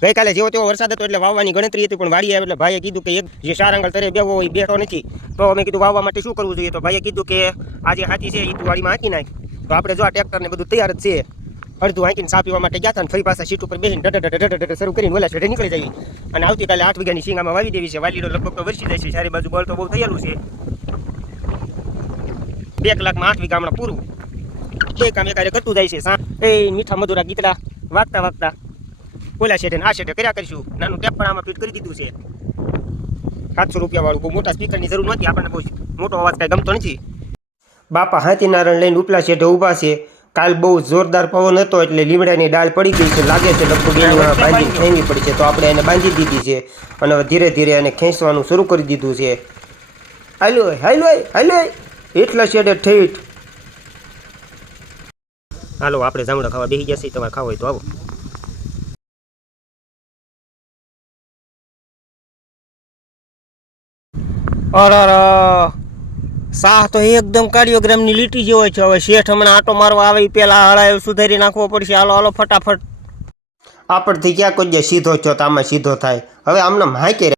ગઈકાલે જેવો તેવો વરસાદ હતો એટલે વાવવાની ગણતરી હતી, પણ વાડીએ એટલે ભાઈએ કીધું કે એક જે સારંગલ તરે બેહવો હોય બેઠો નથી, તો અમે કીધું વાવવા માટે શું કરવું જોઈએ? તો ભાઈએ કીધું કે આ જે હાથી છે એ તું વાડીમાં હાંકી નાખ. તો આપણે જો આ ટ્રેક્ટરને બધું તૈયાર જ છે, અડધું હાંકીને સા પીવા માટે ગયા હતા, ફરી પાછા સીટ ઉપર બેસીને ઢઢ શરૂ કરીને ઓલા શેઠે નીકળી જઈએ. અને આવતીકાલે 8 વીઘાની શીંગામાં વાવી દેવી છે. વાલીડો લગભગ તો વરસી જાય છે, ચારે બાજુ બળ તો બહુ થયેલું છે. 2 કલાકમાં 8 વીઘા હમણાં પૂરું. બે કામ એકારે કરતું જાય છે. એ મીઠા મધુરા ગીતડા વાગતા વાગતા ઓલા શેઠે આ શેઠે કર્યા કરીશું. નાનું ટેપ પણ આમાં ફિટ કરી દીધું છે. 700 રૂપિયા વાળું. બહુ મોટા સ્પીકરની જરૂર નથી, આપણને બહુ મોટો અવાજ કાંઈ ગમતો નથી. બાપા હાથી નારણ લઈને ઉપલા શેઠે ઊભા છે. કાલ બહુ જોરદાર પવન હતો એટલે લીમડાની ડાળ પડી ગઈ છે, લાગે છે લગભગ એની બાંધીને ખેંચવી પડી છે. તો આપણે એને બાંધી દીધી છે અને હવે ધીરે ધીરે એને ખેંચવાનું શરૂ કરી દીધું છે. હાલો હાલો હાલો એટલા શેઠે ઠેઠ. હાલો આપણે જામડા ખાવા બેસી ગયા છીએ, તમારે ખાવા હોય તો આવો. અરે સાહ તો એકદમ કાર્ડિયોગ્રામની લીટી જેવો છે. હવે શેઠ હમણાં આટો મારવા આવે પેલા હળાયો સુધારી નાખવો પડશે. હાલો હાલો ફટાફટ. આપણથી ક્યાં કોઈ સીધો છો તો આમાં સીધો થાય. હવે આમને હાંકે